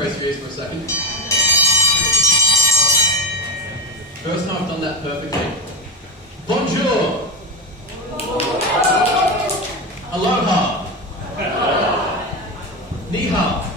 brace your ears for a second. First time I've done that perfectly. Bonjour. Aloha. Ni hao.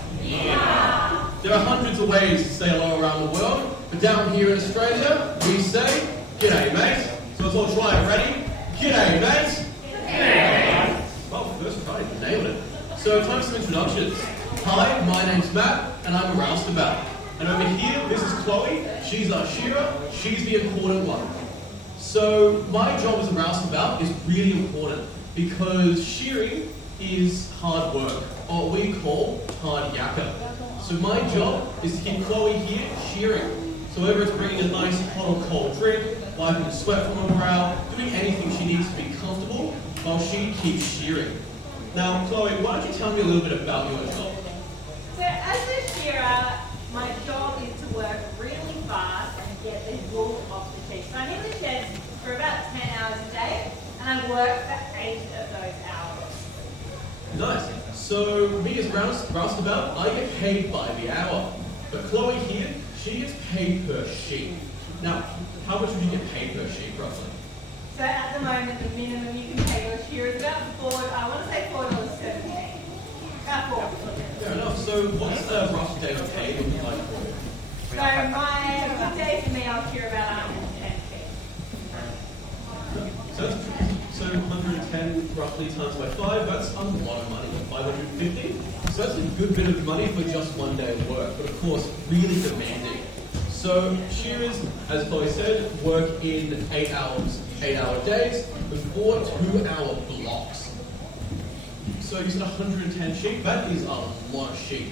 There are hundreds of ways to say hello around the world, but down here in Australia, we say, g'day mate. So let's all try it. Ready? G'day mate. G'day. Well, first try, you nailed it. So time for some introductions. Hi, my name's Matt, and I'm a roustabout. And over here, this is Chloe. She's our shearer. She's the important one. So my job as a roustabout is really important because shearing is hard work, or what we call hard yakka. So my job is to keep Chloe here shearing. So whether it's bringing a nice hot or cold drink, wiping the sweat from her brow, doing anything she needs to be comfortable while she keeps shearing. Now, Chloe, why don't you tell me a little bit about your job? So as a shearer, my job is to work really fast and get the wool off the sheep. So I'm in the shed for about 10 hours a day, and I work for 8 of those hours. Nice. So me as roustabout, I get paid by the hour. But Chloe here, she gets paid per sheep. Now, how much would you get paid per sheep, roughly? So at the moment, the minimum you can pay your shearer is about $4.70. About $4. Fair enough. So what's a rough day of pay look like for you? So my good day for me, I'll shear about 110 sheep. So 110 roughly times by 5, that's a lot of money, 550. So that's a good bit of money for just one day of work, but of course, really demanding. So shearers, as Chloe said, work in 8-hour days with 4 2-hour blocks. So you said 110 sheep, that is a lot of sheep.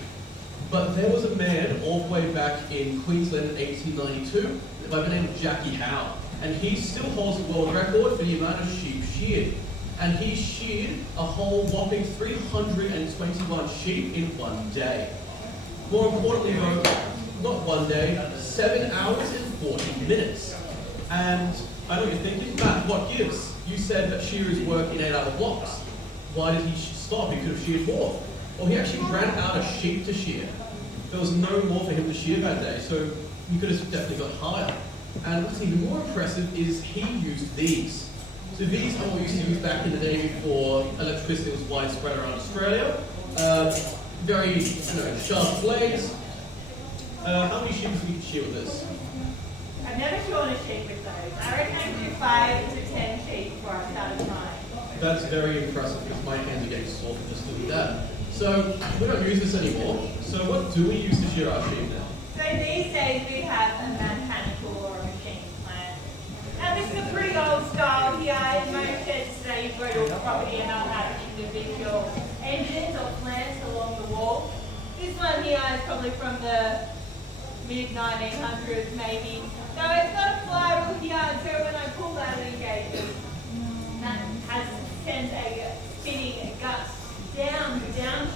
But there was a man all the way back in Queensland in 1892 by the name of Jackie Howe. And he still holds the world record for the amount of sheep sheared. And he sheared a whole whopping 321 sheep in one day. More importantly though, not one day, 7 hours and 40 minutes. And I know what you're thinking, Matt, what gives? You said that shearers work in 8-hour blocks. Why did he stop? He could have sheared more. Well, he actually ran out of sheep to shear. There was no more for him to shear that day, so he could have definitely got higher. And what's even more impressive is he used these. So these are what we used to use back in the day before electricity was widespread around Australia. Very sharp blades. How many sheep do you shear with this? I've never shorn a sheep with those. I reckon I can do 5 to 10 sheep before I start trying. That's very impressive because my hands are getting sore from just doing that. So we don't use this anymore. So what do we use to shear our sheep now? So these days we have a mechanical or a machine plant. Now this is a pretty old style here. In most sheds today you go to a property and they'll have individual engines or plants along the wall. This one here is probably from the mid-1900s maybe. So it's got a flywheel here, so when I pull that it engages. That sends a spinning gust down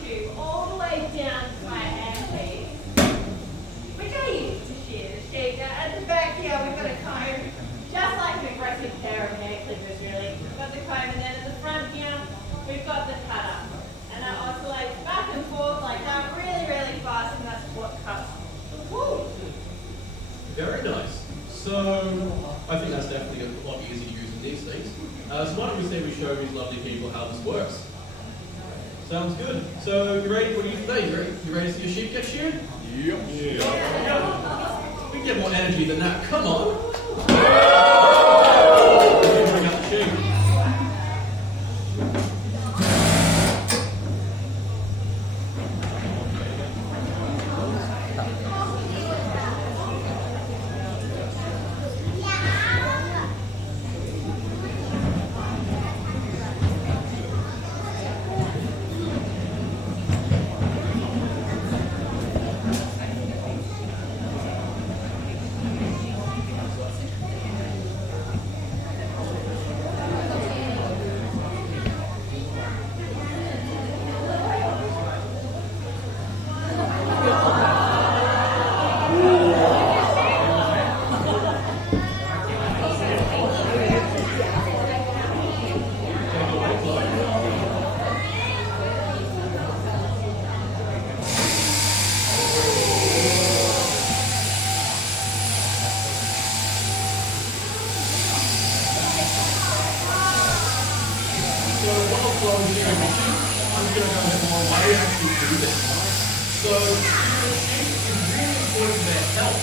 tube all the way down to my handpiece, which I use to shear the sheep. Now at the back here we've got a comb, just like an aggressive pair of nail clippers really. We've got the comb, and then at the front here we've got the cutter. And that oscillates back and forth like that really, really fast, and that's what cuts the wool. Very nice. So I think that's definitely a lot easier using these things. So why don't we say we show these lovely people how this works? Sounds good. So you ready? What do you think? You ready to see your sheep get sheared? Yep. Yeah. We can get more energy than that. Come on. Bring out the sheep. So while flowing here in the sheep, I'm going to go a bit more way to actually do this. So sheep is really important for their health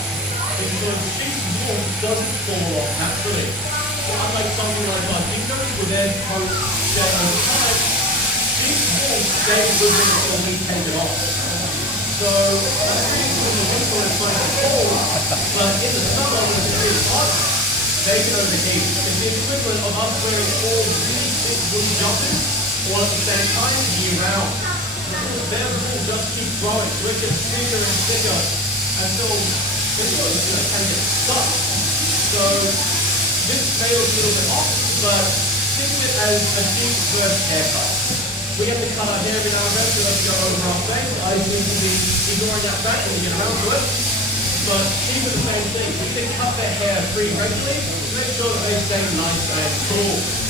because sheep's wool doesn't fall off naturally. So unlike something like our fingers, with their coat shed over time, sheep's wool stays with them until we take it off. So that's really good in the winter when it's nice and cold, but in the summer when it's really hot, they can overheat. It's the equivalent of us wearing all really thick woolly jumpers all at the same time year round. Their wool just keeps growing, so it gets thicker and thicker until it's going to take it stuck. So this may look a little bit off, but think of it as a sheep's first haircut. We have to cut our hair every now and then so it doesn't go over our face. I usually will be ignoring that fact when we get around to it. But sheep are the same thing. We can cut their hair pretty regularly to make sure that they stay nice and cool.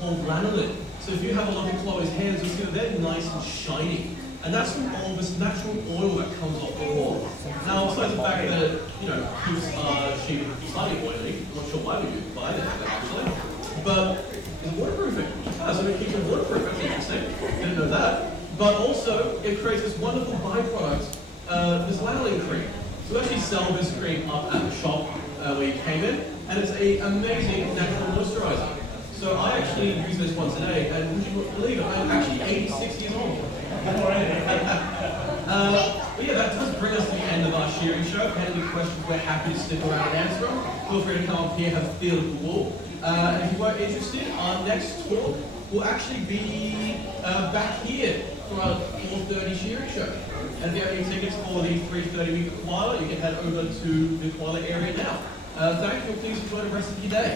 called lanolin. So if you have a look at Chloe's hands, you'll see that they're nice and shiny. And that's from all this natural oil that comes off the wool. Now, besides the fact that, hoops are slightly oily, I'm not sure why we do buy them actually, but it's waterproofing. So it keeps it waterproof, that's interesting. Didn't know that. But also, it creates this wonderful byproduct, this lanolin cream. So we actually sell this cream up at the shop where you came in, and it's an amazing natural moisturizer. So I actually use this once a day, and would you believe it, I'm actually 86 years old. But yeah, that does bring us to the end of our shearing show. If you have any questions, we're happy to stick around and answer them. Feel free to come up here, have a feel of the wool. And if you were interested, our next talk will actually be back here for our 4:30 shearing show. And if you have any tickets for the 3:30 week at Koala, you can head over to the Koala area now. Thank you. Please enjoy the rest of your day.